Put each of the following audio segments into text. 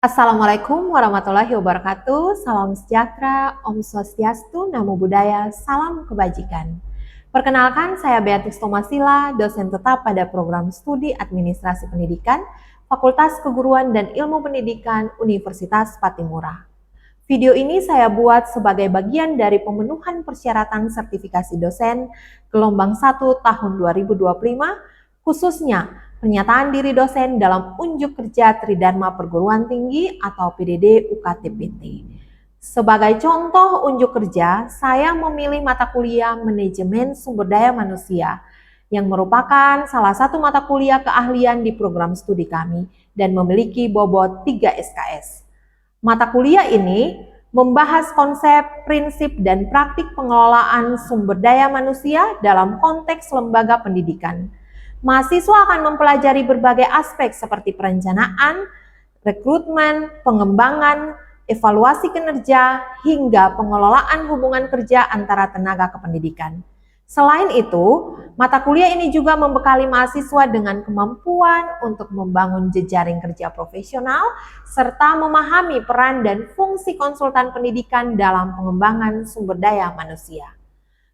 Assalamualaikum warahmatullahi wabarakatuh. Salam sejahtera, Om Swastiastu, Namo Buddhaya, salam kebajikan. Perkenalkan, saya Beatrix Thomasila, dosen tetap pada program studi Administrasi Pendidikan, Fakultas Keguruan dan Ilmu Pendidikan, Universitas Patimura. Video ini saya buat sebagai bagian dari pemenuhan persyaratan sertifikasi dosen gelombang 1 tahun 2025, khususnya pernyataan diri dosen dalam unjuk kerja Tridharma Perguruan Tinggi atau PDD UKT-PT. Sebagai contoh unjuk kerja, saya memilih mata kuliah Manajemen Sumber Daya Manusia, yang merupakan salah satu mata kuliah keahlian di program studi kami dan memiliki bobot 3 SKS. Mata kuliah ini membahas konsep, prinsip, dan praktik pengelolaan sumber daya manusia dalam konteks lembaga pendidikan. Mahasiswa akan mempelajari berbagai aspek seperti perencanaan, rekrutmen, pengembangan, evaluasi kinerja, hingga pengelolaan hubungan kerja antara tenaga kependidikan. Selain itu, mata kuliah ini juga membekali mahasiswa dengan kemampuan untuk membangun jejaring kerja profesional, serta memahami peran dan fungsi konsultan pendidikan dalam pengembangan sumber daya manusia.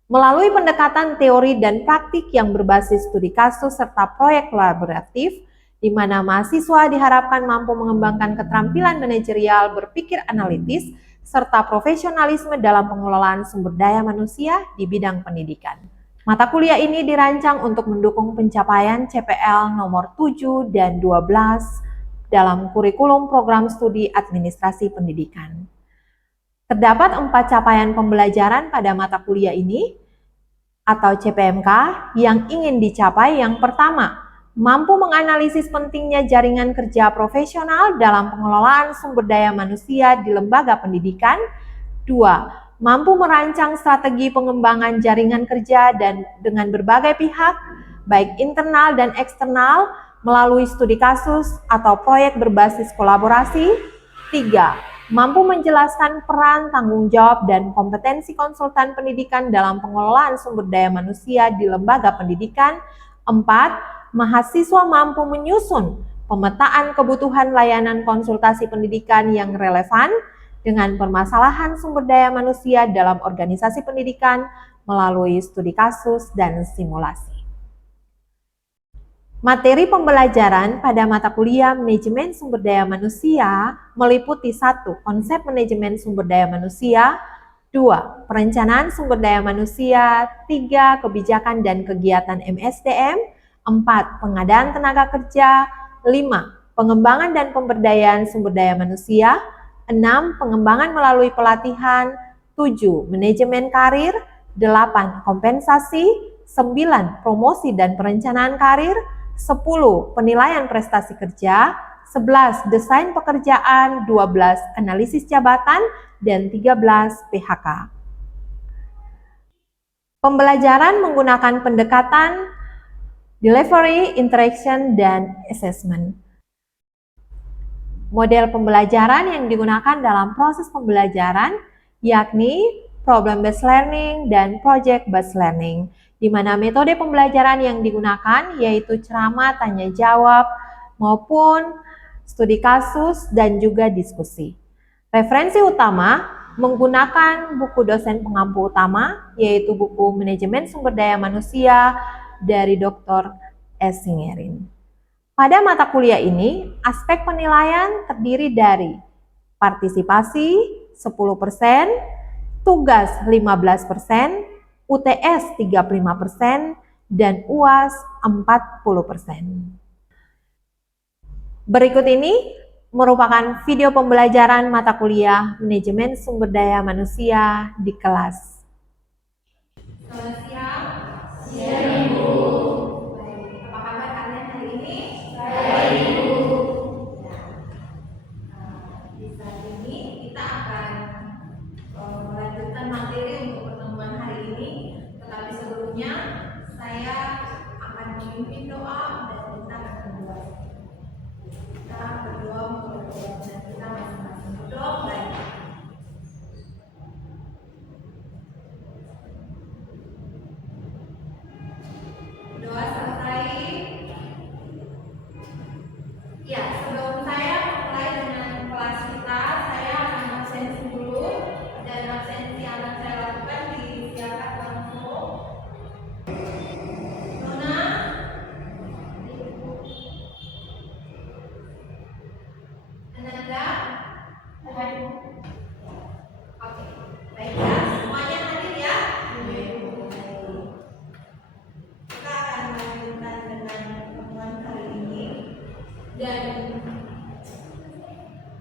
Melalui pendekatan teori dan praktik yang berbasis studi kasus serta proyek kolaboratif, di mana mahasiswa diharapkan mampu mengembangkan keterampilan manajerial, berpikir analitis, serta profesionalisme dalam pengelolaan sumber daya manusia di bidang pendidikan. Mata kuliah ini dirancang untuk mendukung pencapaian CPL nomor 7 dan 12 dalam kurikulum program studi Administrasi Pendidikan. Terdapat 4 capaian pembelajaran pada mata kuliah ini atau CPMK yang ingin dicapai. Yang pertama, mampu menganalisis pentingnya jaringan kerja profesional dalam pengelolaan sumber daya manusia di lembaga pendidikan. 2. Mampu merancang strategi pengembangan jaringan kerja dan dengan berbagai pihak, baik internal dan eksternal, melalui studi kasus atau proyek berbasis kolaborasi. 3. Mampu menjelaskan peran, tanggung jawab, dan kompetensi konsultan pendidikan dalam pengelolaan sumber daya manusia di lembaga pendidikan. 4. Mahasiswa mampu menyusun pemetaan kebutuhan layanan konsultasi pendidikan yang relevan dengan permasalahan sumber daya manusia dalam organisasi pendidikan melalui studi kasus dan simulasi. Materi pembelajaran pada mata kuliah Manajemen Sumber Daya Manusia meliputi 1. Konsep manajemen sumber daya manusia, 2. Perencanaan sumber daya manusia, 3. Kebijakan dan kegiatan MSDM, 4. Pengadaan tenaga kerja, 5. Pengembangan dan pemberdayaan sumber daya manusia, 6. Pengembangan melalui pelatihan, 7. Manajemen karir, 8. Kompensasi, 9. Promosi dan perencanaan karir, 10. Penilaian prestasi kerja, 11. Desain pekerjaan, 12. Analisis jabatan, dan 13. PHK. Pembelajaran menggunakan pendekatan delivery, interaction, dan assessment. Model pembelajaran yang digunakan dalam proses pembelajaran yakni problem-based learning dan project-based learning, di mana metode pembelajaran yang digunakan yaitu ceramah, tanya jawab, maupun studi kasus dan juga diskusi. Referensi utama menggunakan buku dosen pengampu utama, yaitu buku Manajemen Sumber Daya Manusia dari Dr. S. Singerin. Pada mata kuliah ini, aspek penilaian terdiri dari partisipasi 10%, tugas 15%, UTS 35%, dan UAS 40%. Berikut ini merupakan video pembelajaran mata kuliah Manajemen Sumber Daya Manusia di kelas. Selamat siang. Siang, Ibu. Baik, apa kabar kalian hari ini? Baik, Ibu. Di saat ini kita akan melanjutkan materi untuk pertemuan hari ini. Tetapi sebelumnya saya akan memimpin doa dan kita akan berdoa. Kita berdoa untuk keberhasilan kita masing-masing. Berdoa baik.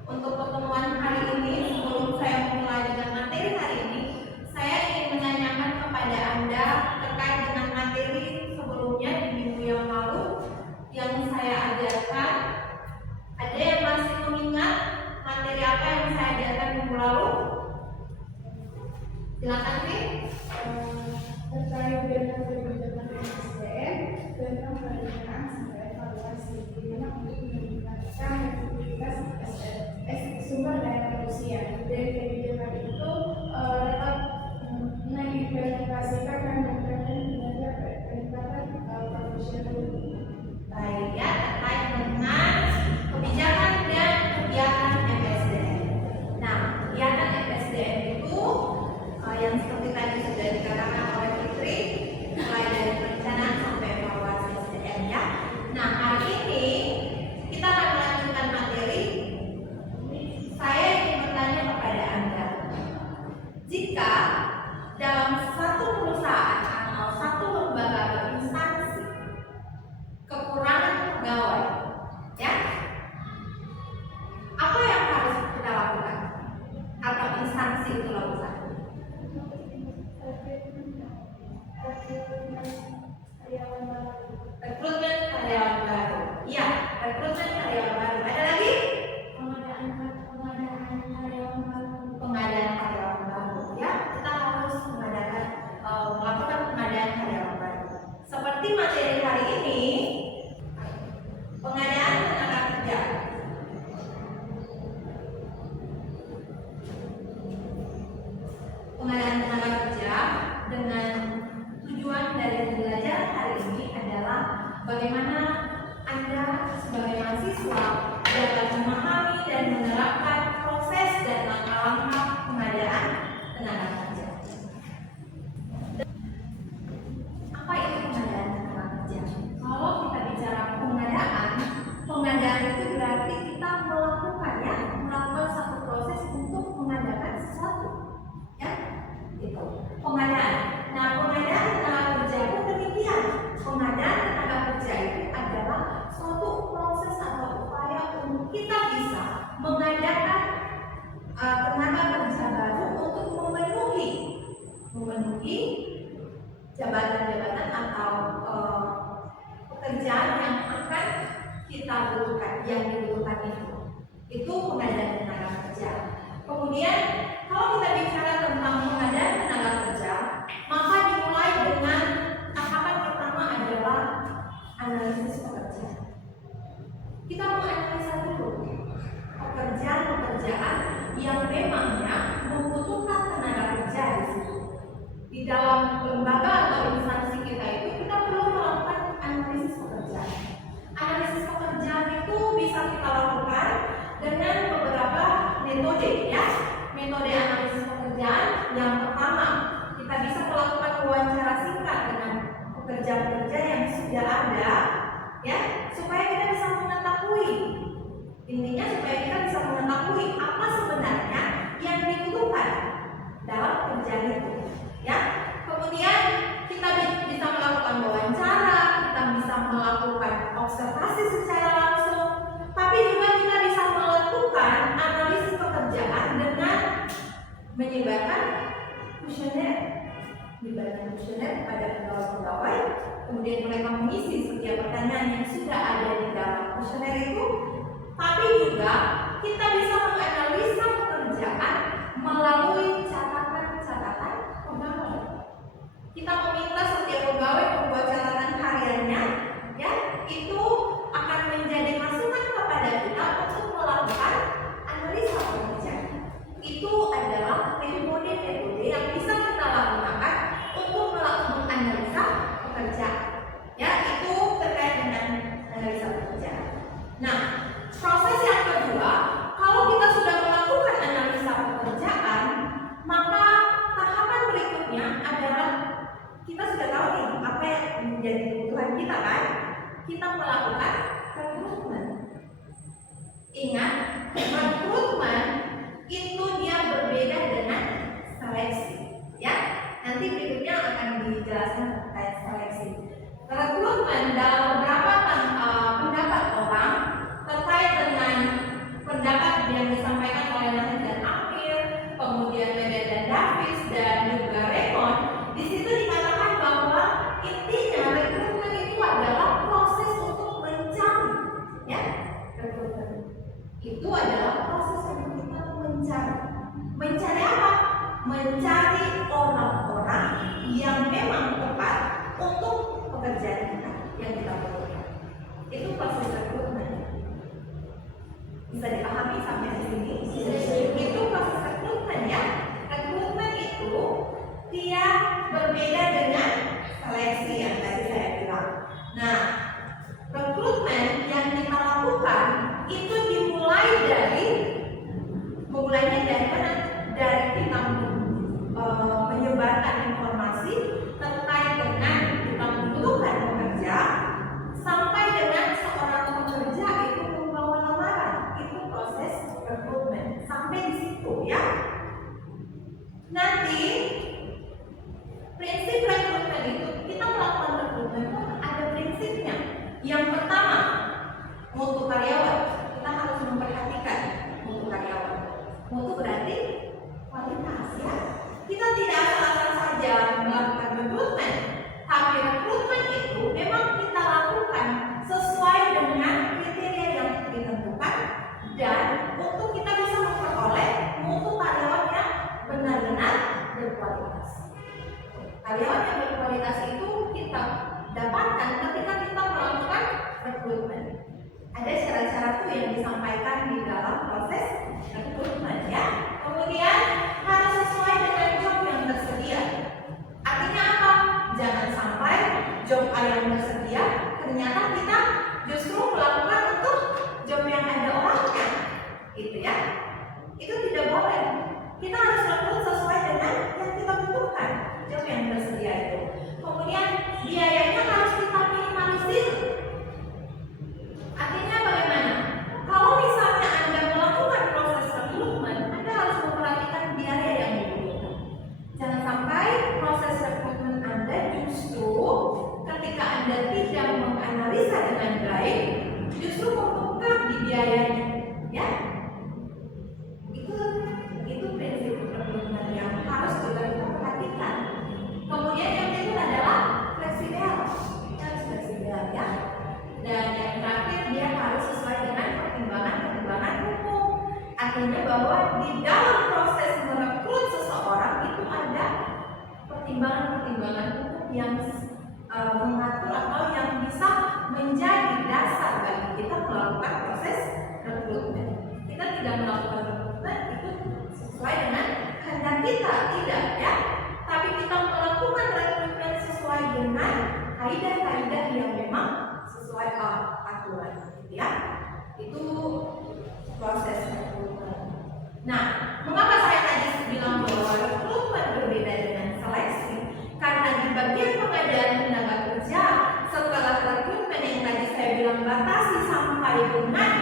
Untuk pertemuan hari ini, sebelum saya memulai dengan materi hari ini, saya ingin menanyakan kepada Anda terkait dengan materi sebelumnya di minggu yang lalu yang saya ajarkan. Ada yang masih mengingat materi apa yang saya ajarkan minggu lalu? Silakan, Fi. Terkait dengan kebijakan SDM tentang pendidikan sampai evaluasi gimana untuk meningkatkan efektivitas sumber daya manusia. Dari kebijakan itu dapat mengimplementasikan dan meningkatkan kinerja peningkatan profesional. Baik ya, terkait dengan kebijakan dan kegiatan FSDM. Nah, kegiatan FSDM itu yang seperti tadi sudah dikatakan oleh Fitri, mulai dari perencanaan sampai evaluasi SDM ya. Nah, hari ini kita akan melanjutkan materi. Saya ingin bertanya kepada Anda, jika dalam satu perusahaan atau satu lembaga atau instansi kekurangan pegawai, ya, apa yang harus kita lakukan atau instansi itu lakukan? Rekrutmen karyawan baru. Iya, rekrutmen karyawan baru. Ada lagi? Pengadaan karyawan baru. Ya, kita harus melakukan pengadaan karyawan baru. Seperti materi hari ini, pengadaan tenaga kerja. Pengadaan tenaga kerja dengan tujuan dari belajar hari ini adalah bagaimana Anda sebagai mahasiswa dapat memahami dan menerapkan proses dan langkah-langkah pengadaan tenaga kerja. Apa itu pengadaan tenaga kerja? Kalau kita bicara pengadaan itu berarti kita melakukan satu proses untuk mengadakan sesuatu, ya, itu pengadaan. Nah, pengadaan tenaga kerja pun demikian. Pengadaan tenaga kerja itu adalah suatu proses atau upaya untuk kita bisa mengadakan tenaga kerja baru untuk memenuhi jabatan-jabatan atau pekerjaan yang akan kita butuhkan, yang dibutuhkan itu pengadaan tenaga kerja. Kemudian kalau kita bicara tentang pengadaan tenaga kerja, maka dimulai dengan tahapan pertama adalah analisis pekerjaan. Kita menganalisa dulu pekerjaan-pekerjaan yang memangnya membutuhkan tenaga kerja di situ. Di dalam lembaga atau instansi kita itu kita perlu melakukan analisis pekerjaan. Analisis pekerjaan itu bisa kita lakukan dengan beberapa metode, ya. Metode analisis pekerjaan yang pertama, kita bisa melakukan wawancara singkat dengan pekerja-pekerja yang sudah ada, ya, supaya kita bisa mengetahui, intinya supaya kita bisa mengetahui apa sebenarnya yang dibutuhkan dalam pekerjaan itu, ya. Kemudian kita bisa melakukan wawancara, kita bisa melakukan observasi secara langsung, tapi juga kita bisa melakukan analisis pekerjaan dengan menyebarkan kuesioner kepada pegawai-pegawai. Kemudian mereka mengisi setiap pertanyaan yang sudah ada di dalam kuesioner itu. Tapi juga kita bisa menganalisa pekerjaan melalui catatan-catatan pegawai. Kita meminta setiap pegawai membuat catatan hariannya, ya, itu akan menjadi masukan kepada kita untuk melakukan analisa pekerjaan. Itu adalah metode-metode yang bisa kita lakukan untuk menganalisa pekerjaan. Ya, itu terkait dengan analisa pekerjaan. Nah, proses yang kedua, kalau kita sudah melakukan analisa pekerjaan, maka tahapan berikutnya adalah kita sudah tahu nih apa yang menjadi kebutuhan kita, kan? Kita melakukan rekrutmen. Ingat, rekrutmen itu dia berbeda dengan seleksi, ya. Nanti berikutnya akan dijelaskan terkait seleksi. Rekrutmen dalam beberapa pendapat orang terkait dengan pendapat yang mencari. Mencari apa? Mencari orang-orang yang memang tepat untuk pekerjaan kita yang kita butuhkan. Itu proses rekrutmen. Bisa dipahami sampai di sini? Itu proses rekrutmen ya. Rekrutmen itu dia berbeda dengan seleksi yang tadi saya bilang. Nah, rekrutmen yang kita lakukan itu mulainya dari mana? Dari kita menyebarkan informasi terkait dengan kita membutuhkan pekerja sampai dengan seorang pekerja itu membawa lamaran. Itu proses rekrutmen. Sampai di situ ya. Nanti prinsip rekrutmen itu kita melakukan rekrutmen itu ada prinsipnya. Yang pertama, mutu karyawan. Kita harus memperhatikan mutu karyawan. Mutu berarti kualitas ya. Kita tidak asal-asal saja melakukan rekrutmen, tapi rekrutmen itu memang kita lakukan sesuai dengan kriteria yang ditentukan dan untuk kita bisa memperoleh mutu karyawan yang benar-benar berkualitas. Karyawan yang berkualitas itu kita dapatkan ketika kita melakukan rekrutmen. Ada syarat-syarat tuh yang disampaikan di dalam proses rekrutmen ya. Kemudian harus sesuai dengan job yang tersedia. Artinya apa? Jangan sampai job A yang tersedia ternyata kita justru melakukan untuk job yang ada orangnya. Gitu ya. Itu tidak boleh. Kita harus rekrut sesuai dengan yang kita butuhkan, job yang tersedia itu. Kemudian biayanya harus kita minimalisir. Artinya bagaimana? Kalau misalnya Anda melakukan proses rekrutmen, Anda harus memperhatikan biaya yang dibutuhkan. Jangan sampai proses rekrutmen Anda justru ketika Anda tidak menganalisa dengan baik, justru membengkak di biayanya, ya. Itu prinsip rekrutmen yang harus juga kita perhatikan. Kemudian yang kedua adalah fleksibel, harus fleksibel ya. Dan yang terakhir dia harus sesuai dengan pertimbangan hukum. Artinya bahwa di dalam proses merekrut seseorang itu ada pertimbangan hukum yang mengatur atau yang bisa menjadi dasar bagi kita melakukan proses rekrutmen. Kita tidak melakukan rekrutmen itu sesuai dengan kehendak kita, tidak ya. Tapi kita melakukan rekrutmen sesuai dengan kaidah-kaidah yang memang sesuai aturan, ya. Itu proses rekrutmen. Nah, mengapa saya tadi bilang bahwa rekrutmen berbeda dengan seleksi? Karena di bagian pengadaan tenaga kerja, setelah rekrutmen yang tadi saya bilang batasi sampai dengan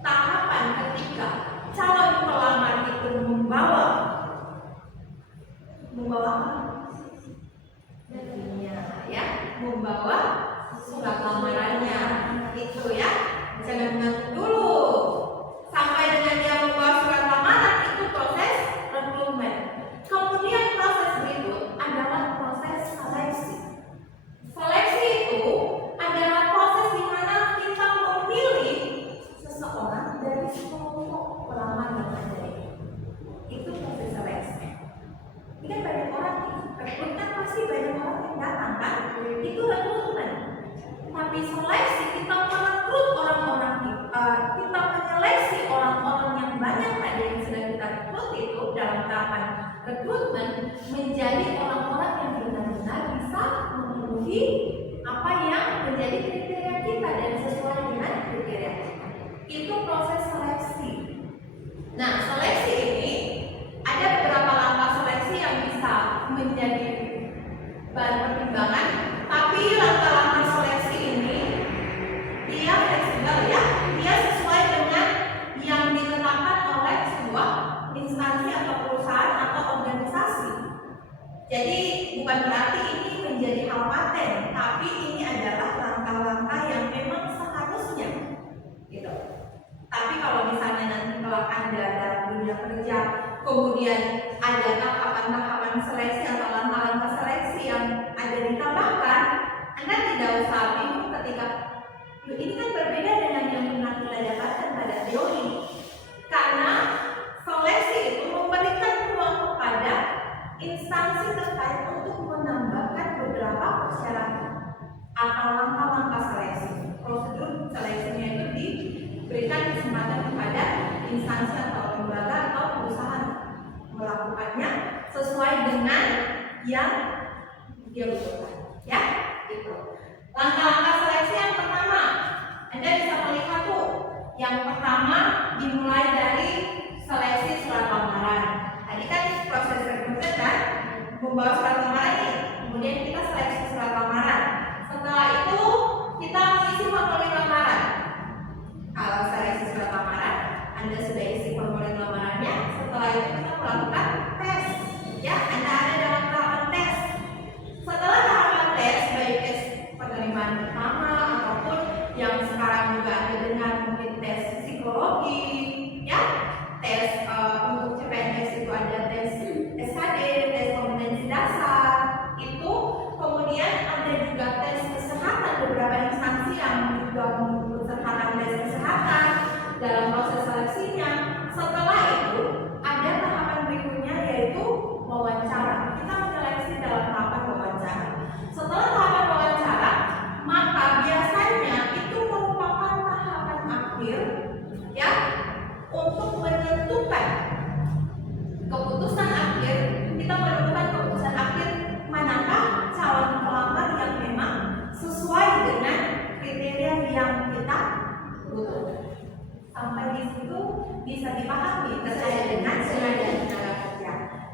tahapan ketika calon pelamar itu membawa ya, membawa surat lamarannya itu ya. Jangan mengatur dulu sampai dengan dia membawa surat lamaran, itu proses rekrutmen. Kemudian proses berikut adalah proses seleksi. Seleksi itu adalah proses di mana kita memilih seseorang dari sekelompok pelamar yang ada. Itu proses seleksi. Ini kan banyak orang nih, rekrutmen pasti banyak orang yang datang kan? Itu rekrutmen. Tapi seleksi kita merekrut orang-orang, kita menyeleksi orang-orang yang banyak tadi yang sedang kita rekrut itu dalam tahapan rekrutmen menjadi orang-orang yang benar-benar bisa memenuhi apa yang menjadi kriteria kita dan sesuai dengan kriteria kita. Itu proses seleksi. Nah, seleksi ini ada beberapa langkah seleksi yang bisa menjadi bahan pertimbangan, tapi langkah-langkah seleksi ini dia fleksibel ya, dia sesuai dengan yang ditetapkan oleh sebuah instansi atau perusahaan atau organisasi. Jadi bukan berarti ini menjadi hal paten, tapi ini adalah langkah-langkah yang memang seharusnya gitu. Tapi kalau misalnya nanti kalau Anda dalam dunia kerja kemudian ada tahapan-tahapan seleksi atau langkah-langkah seleksi yang ada ditambahkan, Anda tidak usah bingung ketika ini kan berbeda dengan yang pernah kita dapatkan pada teori. Karena instansi atau lembaga atau perusahaan melakukannya sesuai dengan yang dia butuhkan, ya. Itu. Langkah-langkah seleksi yang pertama, Anda bisa melihat tuh. Yang pertama dimulai dari seleksi surat lamaran. Tadi kan proses rekrutmen kan, membawa surat lamaran nih. Kemudian kita seleksi surat lamaran. Setelah itu kita mengisi formulir lamaran. Kalau seleksi surat lamaran, Anda sudah isi formulir lamarannya. Setelah itu kita melakukan tes. Ya, Anda ada dalam tahapan tes. Setelah tahapan tes, baik tes penerimaan pertama ataupun yang sekarang juga Anda dengar mungkin tes psikologi, ya, tes untuk CPNS itu ada tes SKD, tes kompetensi dasar, itu kemudian ada juga tes kesehatan, beberapa instansi yang juga memperhatikan tes kesehatan dalam proses seleksinya. Setelah itu ada tahapan berikutnya yaitu wawancara. Kita menyeleksi dalam tahapan wawancara. Setelah tahapan wawancara, maka biasanya itu merupakan tahapan akhir, ya, untuk menentukan keputusan akhir. Kita menentukan keputusan akhir manakah calon pelamar yang memang sesuai dengan kriteria yang kita butuhkan. Sampai di situ bisa dipahami terkait dengan tenaga kerja.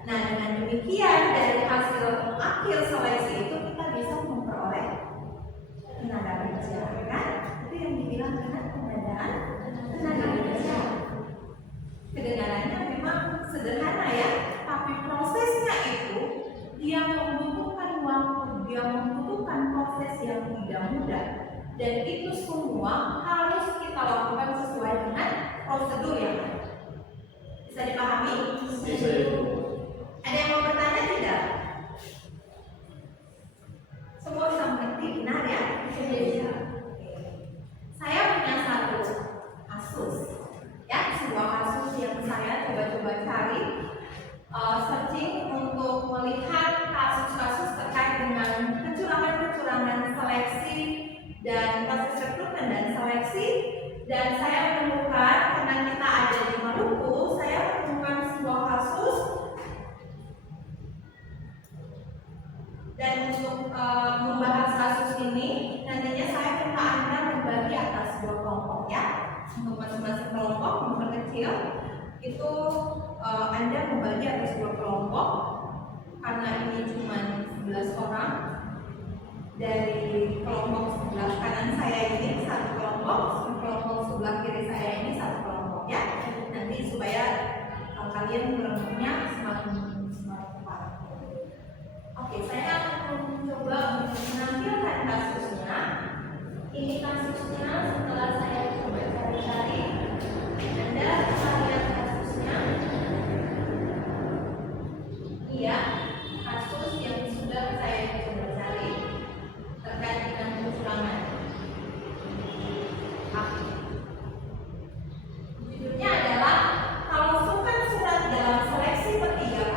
Nah, dengan demikian dari hasil akhir seleksi itu kita bisa memperoleh tenaga kerja, kan? Itu yang dibilang dengan pengadaan tenaga kerja. Kedengarannya memang sederhana ya, tapi prosesnya itu dia membutuhkan waktu, dia membutuhkan proses yang tidak mudah, dan itu semua harus kita lakukan sesuai dengan prosedur yang ada. Bisa dipahami? Bisa. Ada yang mau bertanya tidak? Semua bisa mengerti, benar ya? Bisa. Saya punya satu kasus, ya, sebuah kasus yang saya coba-coba cari, searching untuk melihat kasus-kasus terkait dengan kecurangan-kecurangan seleksi dan proses rekrutmen dan seleksi. Dan saya menemukan, karena kita ada di Maluku, saya menemukan sebuah kasus. Dan untuk membahas kasus ini, nantinya saya minta Anda membagi atas dua kelompok, ya. Untuk masing-masing kelompok memperkecil itu Anda membagi atas dua kelompok, karena ini cuma 11 orang. Dari kelompok sebelah kanan saya ini satu kelompok sebelah kiri saya ini satu kelompok, ya. Nanti supaya kalian merenungnya semakin tepat. Oke, saya akan mencoba untuk menampilkan kasusnya. Ini kasusnya setelah saya coba cari-cari. Anda bisa lihat kasusnya. Iya, kasus yang sudah saya coba cari terkait dengan kecurangan. Judulnya adalah palsukan surat dalam seleksi P3K,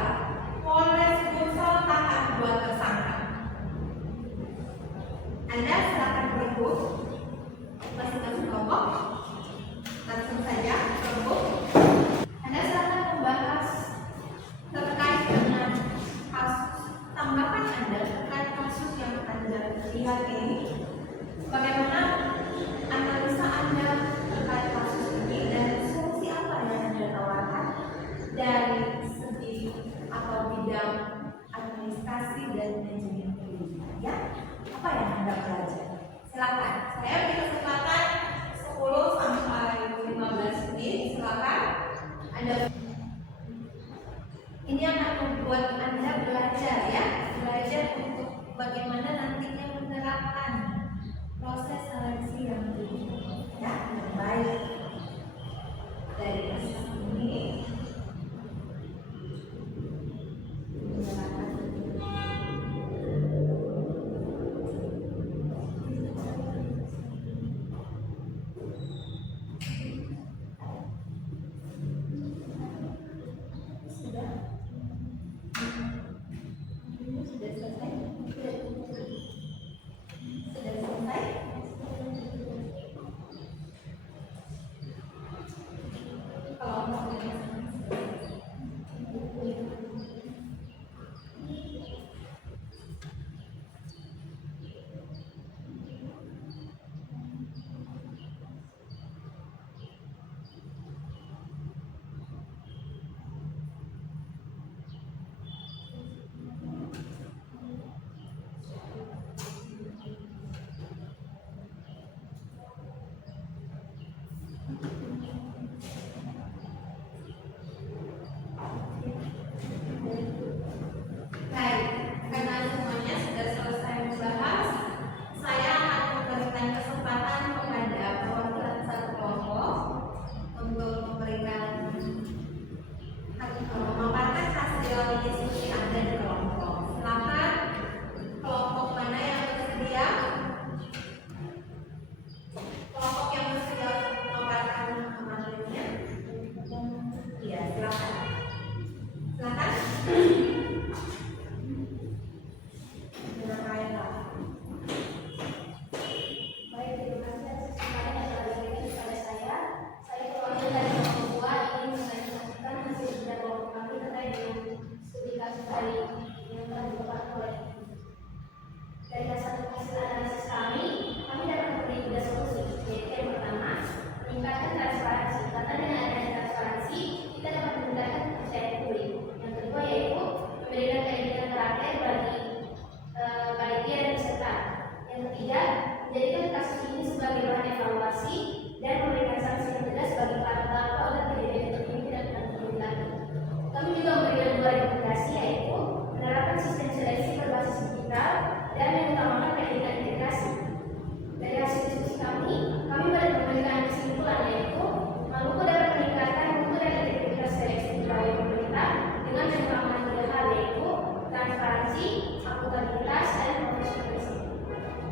Polres Sulsel tahan 2 tersangka. Anda silakan berebut masing-masing kelompok. Langsung saja berebut. Anda silakan membahas terkait dengan kasus, tanggapan Anda terkait kasus yang Anda lihat ini. Bagaimana analisa Anda terkait kasus ini dan solusi apa yang Anda tawarkan dari segi atau bidang administrasi dan manajemen pendidikan, ya? Apa yang Anda pelajari? Silakan. Saya beri kesempatan 10 sampai 15 menit. Silakan. Ini akan membuat Anda belajar, ya, belajar untuk bagaimana nantinya menerapkan proses seleksi yang baik dari kasus ini. Ya, silakan. Silakan. Dengan Kayla. Baik, terima kasih atas kesempatan yang telah diberikan kepada saya. Saya perwakilan dari Kelompok 2 ingin menyampaikan hasil kerja kelompok kami terkait dengan studi kasus hari yang telah dilakukan oleh dari hasil analisis kami dapat memberi 3 solusi, yaitu yang pertama, meningkatkan transparansi. Karena dengan adanya transparansi, kita dapat meningkatkan kepercayaan publik. Yang kedua yaitu memberikan keadilan terakhir bagi panitia dan peserta. Yang ketiga, menjadikan kasus ini sebagai bahan evaluasi dan memberikan sanksi yang tegas bagi para pelaku agar kejadian seperti ini tidak akan terulang lagi. Kami juga memberikan 2 rekomendasi, yaitu menerapkan sistem seleksi berbasis digital dan mengutamakan keadilan integrasi. Dari hasil diskusi kami memberikan kesimpulan, yaitu Maluku dapat meningkatkan mutu dan integritas seleksi pegawai pemerintah dengan mengutamakan 3 hal, yaitu transparansi, akuntabilitas, dan profesionalisme.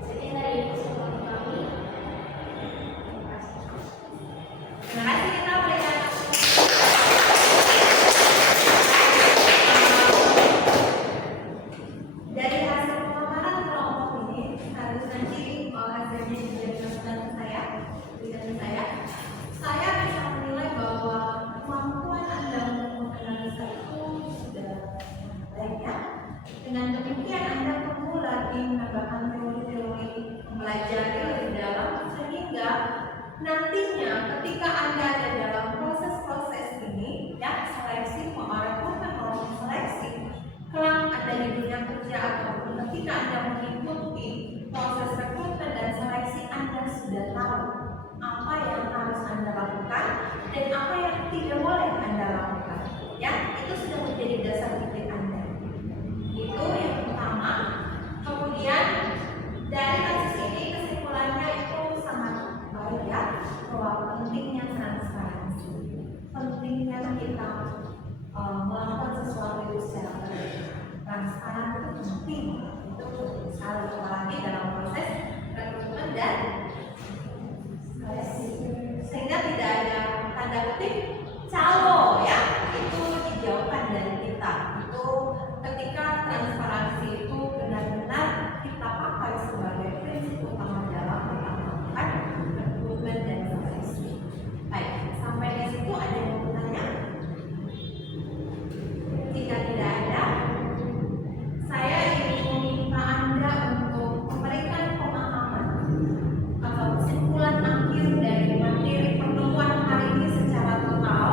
Sekian dari kesimpulan kami. Terima kasih. Terima kasih, kita berikan. Dari hasil pemaparan kelompok ini, harus nanti hasilnya dijelaskan ke saya, berikan ke saya. Saya bisa menilai bahwa kemampuan Anda untuk menganalisa itu sudah baik ya. Dengan demikian Anda perlu lagi menambahkan teori-teori mempelajari lebih dalam sehingga nantinya ketika Anda ada dalam proses-proses ini ya, seleksi rekrutmen maupun seleksi kelak ada di dunia kerja ataupun ketika Anda mengikuti proses rekrutmen dan seleksi, Anda sudah tahu apa yang harus Anda lakukan dan apa yang tidak boleh Anda lakukan ya, itu sudah menjadi dasar pikir Anda. Itu yang pertama. Kemudian dari kasus ini kesimpulannya itu sangat baik ya, bahwa pentingnya transparansi, pentingnya kita melakukan sesuatu itu secara transparan itu penting, itu sekali apalagi dalam proses rekrutmen dan seleksi, sehingga tidak ada tanda kutip calo ya, itu dijauhkan dari kita. Itu ketika transparansi itu benar-benar kita pakai sebagai prinsip utama dalam melakukan rekrutmen dan seleksi. Baik, sampai di situ ada yang mau bertanya? Jika tidak ada, saya ingin meminta Anda untuk memberikan pemahaman atau kesimpulan akhir dari materi pertemuan hari ini secara total.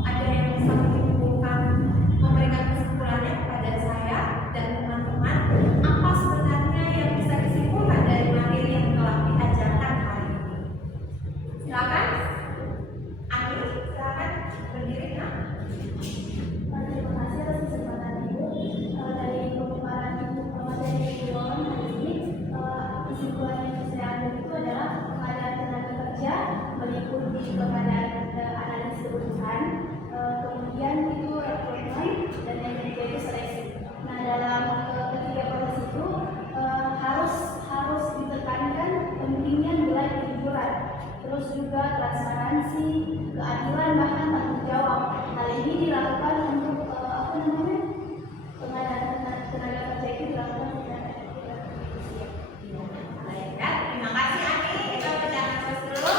Ada yang bisa menyimpulkan, memberikan kesimpulannya kepada saya dan teman-teman, apa sebenarnya yang bisa disimpulkan dari materi yang telah diajarkan hari ini? Silakan, Ani, silakan berdiri ya. Terima kasih atas kesempatan Ibu. Dari pemaparan Ibu materi pertemuan hari ini, kesimpulan yang saya ambil itu adalah pengadaan tenaga kerja meliputi pengadaan analisis kebutuhan, kemudian itu rekrutmen, dan yang ketiga itu seleksi. Nah, dalam ketiga proses itu harus ditekankan pentingnya nilai kejujuran, terus juga transparansi, keadilan, bahkan tanggung jawab. Hal ini dilakukan untuk pengadaan tenaga kerja itu dilakukan dengan Baik ya, terima kasih Ani. Kita berikan nafas dulu.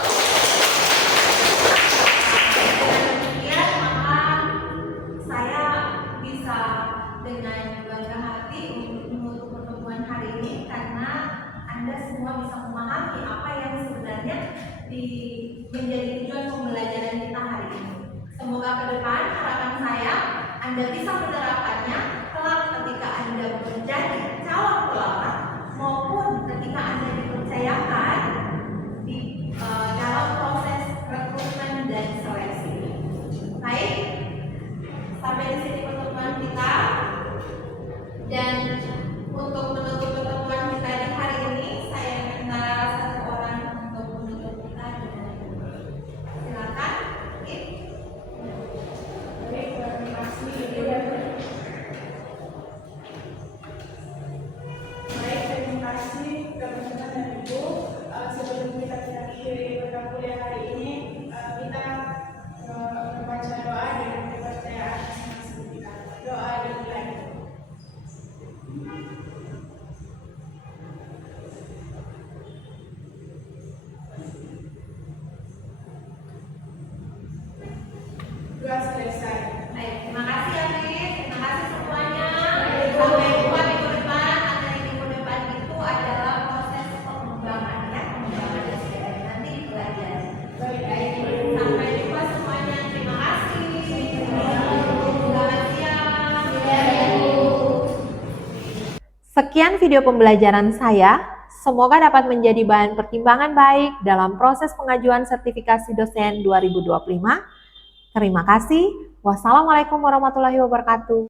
Dengan demikian maka saya bisa dengan bangga hati untuk menutup pertemuan hari ini karena Anda semua bisa memahami apa yang sebenarnya menjadi tujuan pembelajaran kita hari ini. Semoga ke depan harapan saya Anda bisa menerapkannya kelak ketika Anda menjadi calon pelamar maupun ketika Anda dipercayakan di dalam proses rekrutmen dan seleksi. Baik, sampai di sini pertemuan kita, dan untuk menutup pertemuan kita di hari ini saya minta satu orang untuk menutup kita dengan silakan. Baik, terima kasih. Sekian video pembelajaran saya. Semoga dapat menjadi bahan pertimbangan baik dalam proses pengajuan sertifikasi dosen 2025. Terima kasih. Wassalamualaikum warahmatullahi wabarakatuh.